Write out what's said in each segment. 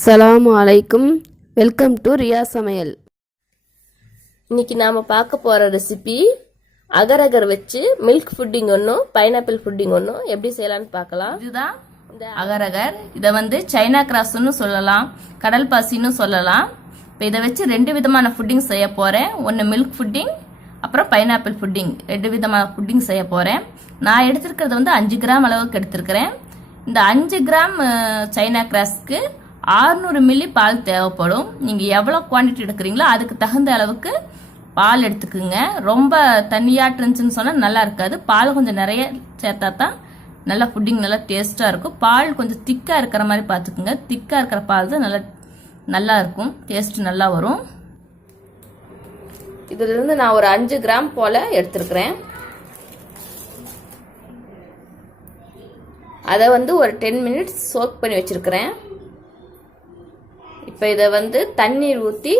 அஸ்ஸலாமு அலைக்கும். Welcome to Riya சமையல். இன்னைக்கு நாம பார்க்க போற ரெசிபி அகர்-அகர் வச்சு மில்க் புட்டிங் ஒன்றும் பைனாப்பிள் புட்டிங் ஒன்றும் எப்படி செய்யலாம்னு பார்க்கலாம். இதுதான் இந்த அகர்-அகர். இதை சைனா கிராஸ்ன்னு சொல்லலாம், கடல் பாசின்னு சொல்லலாம். இப்போ இதை வச்சு 2 விதமான புட்டிங் செய்ய போறேன். ஒன்று மில்க் புட்டிங், அப்புறம் பைனாப்பிள் புட்டிங். 2 விதமான புட்டிங் செய்ய போறேன். நான் எடுத்திருக்கிறது 5 கிராம் அளவுக்கு எடுத்திருக்கிறேன். இந்த 5 கிராம் சைனா கிராஸ்க்கு 600 மில்லி பால் தேவைப்படும். நீங்கள் எவ்வளோ குவான்டிட்டி எடுக்கிறீங்களோ அதுக்கு தகுந்த அளவுக்கு பால் எடுத்துக்குங்க. ரொம்ப தண்ணியாட்டு இருந்துச்சுன்னு சொன்னால் நல்லா இருக்காது. பால் கொஞ்சம் நிறைய சேர்த்தா தான் நல்லா புட்டிங் நல்லா டேஸ்ட்டாக இருக்கும். பால் கொஞ்சம் திக்காக இருக்கிற மாதிரி பார்த்துக்குங்க. திக்காக இருக்கிற பால் தான் நல்லா இருக்கும், டேஸ்ட் நல்லா வரும். இதிலிருந்து நான் ஒரு 5 கிராம் போல் எடுத்துருக்கிறேன். அதை ஒரு 10 மினிட்ஸ் சோக் பண்ணி வச்சுருக்கிறேன். இப்போ இதை தண்ணீர் ஊற்றி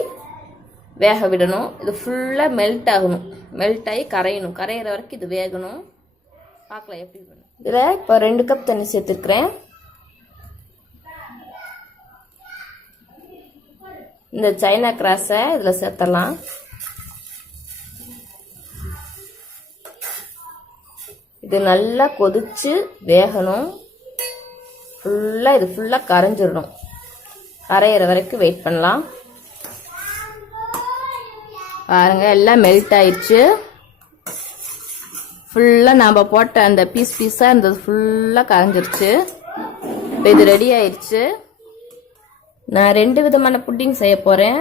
வேக விடணும். இது ஃபுல்லாக மெல்ட் ஆகணும். மெல்ட் ஆகி கரையணும். கரையிற வரைக்கும் இது வேகணும். பார்க்கலாம் எப்படி வேணும். இதில் இப்போ 2 கப் தண்ணி சேர்த்துருக்கிறேன். இந்த சைனா கிராஸை இதில் சேர்த்துடலாம். இது நல்லா கொதிச்சு வேகணும். இது ஃபுல்லாக கரைஞ்சிடணும். கரையிற வரைக்கும் வெயிட் பண்ணலாம். பாருங்க, எல்லாம் மெல்ட் ஆயிடுச்சு. ஃபுல்லாக நாம் போட்ட அந்த பீஸாக இருந்தது ஃபுல்லாக கரைஞ்சிருச்சு. இப்போ இது ரெடி ஆயிடுச்சு. நான் 2 விதமான புட்டிங் செய்ய போகிறேன்.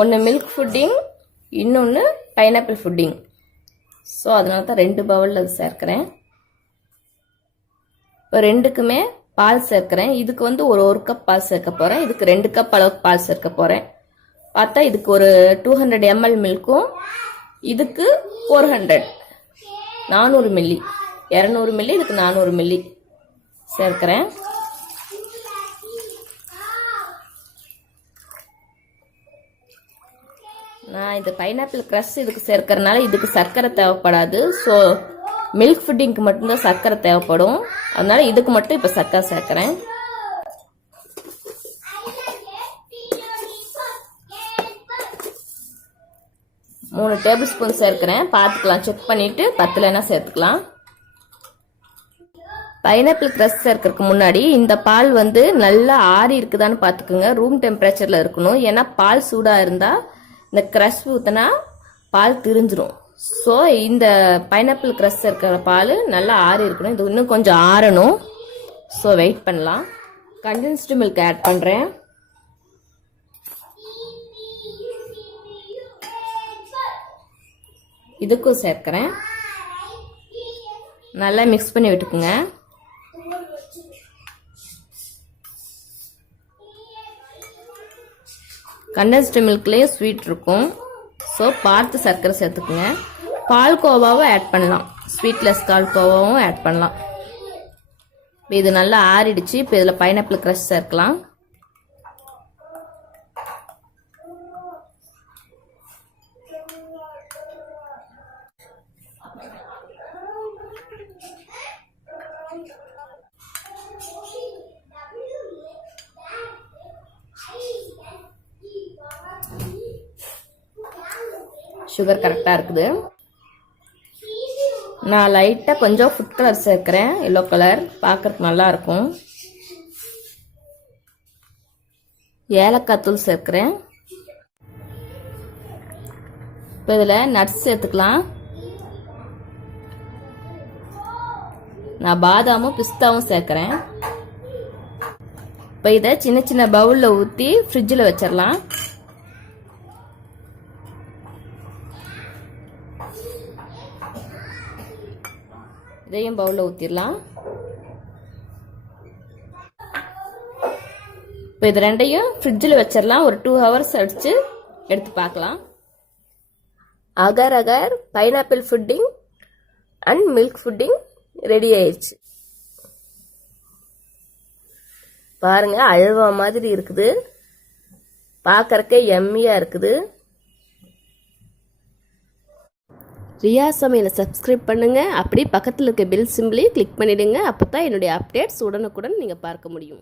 ஒன்று மில்க் புட்டிங், இன்னொன்று பைனாப்பிள் புட்டிங். ஸோ அதனால தான் 2 பவுலில் அது சேர்க்குறேன். இப்போ 2க்குமே பால் சேர்க்கிறேன். இதுக்கு ஒரு கப் பால் சேர்க்க போகிறேன். இதுக்கு 2 கப் அளவுக்கு பால் சேர்க்க போகிறேன். பார்த்தா இதுக்கு ஒரு 200 ml மில்க்கும், இதுக்கு 400 மில்லி, 200 மில்லி, இதுக்கு 400 மில்லி சேர்க்கிறேன். நான் இந்த பைனாப்பிள் கிரஷ் இதுக்கு சேர்க்கறதுனால இதுக்கு சர்க்கரை தேவைப்படாது. ஸோ மில்க் புட்டிங்க்கு மட்டும்தான் சர்க்கரை தேவைப்படும். அதனால இதுக்கு மட்டும் இப்போ சர்க்கரை சேர்க்கிறேன். மூணு டேபிள் ஸ்பூன் சேர்க்கிறேன். பார்த்துக்கலாம், செக் பண்ணிட்டு பத்தலைன்னா சேர்த்துக்கலாம். பைனாப்பிள் கிரஷ் சேர்க்கறதுக்கு முன்னாடி இந்த பால் நல்லா ஆறி இருக்குதான்னு பார்த்துக்குங்க. ரூம் டெம்பரேச்சர்ல இருக்கணும். ஏன்னா பால் சூடாக இருந்தால் இந்த கிரஷ் ஊற்றினா பால் திரிஞ்சிரும். ஸோ இந்த பைனாப்பிள் கிரஷ் இருக்கிற பால் நல்லா ஆறி இருக்கணும். இது இன்னும் கொஞ்சம் ஆறணும். ஸோ வெயிட் பண்ணலாம். கண்டென்ஸ்டு மில்க் ஆட் பண்ணுறேன். இதுக்கும் சேர்க்கிறேன். நல்லா மிக்ஸ் பண்ணி விட்டுக்குங்க. கண்டென்ஸ்டு மில்க்லேயே ஸ்வீட் இருக்கும். ஸோ பார்த்து சர்க்கரை சேர்த்துக்குங்க. பால்கோவாவும் ஆட் பண்ணலாம். ஸ்வீட்லெஸ் பால்கோவாவும் ஆட் பண்ணலாம். இது நல்லா ஆறிடுச்சு. இப்போ இதில் பைனாப்பிள் கிரஷ் சேர்க்கலாம். சுகர் கரெக்டாக இருக்குது. நான் லைட்டாக கொஞ்சம் ஃபுட் கலர் சேர்க்குறேன். எல்லோ கலர் பார்க்கறதுக்கு நல்லா இருக்கும். ஏலக்காய் தூள் சேர்க்குறேன். இப்போ இதில் நட்ஸ் சேர்த்துக்கலாம். நான் பாதாமும் பிஸ்தாவும் சேர்க்குறேன். இப்போ இதை சின்ன சின்ன பவுலில் ஊற்றி ஃப்ரிட்ஜில் வச்சிடலாம். இதையும் பவுலில் ஊற்றிடலாம். இப்போ இது 2யும் ஃப்ரிட்ஜில் வச்சிடலாம். ஒரு 2 ஹவர்ஸ் அடித்து எடுத்து பார்க்கலாம். Agar agar pineapple pudding and milk pudding ready ஆயிடுச்சு. பாருங்க, அல்வா மாதிரி இருக்குது. பார்க்கறக்கே எம்மியாக இருக்குது. ரியா சமையலை சப்ஸ்கிரைப் பண்ணுங்கள். அப்படி பக்கத்தில் இருக்க பெல் சிம்பிளையும் கிளிக் பண்ணிவிடுங்க. அப்போ தான் என்னுடைய அப்டேட்ஸ் உடனுக்குடன் நீங்கள் பார்க்க முடியும்.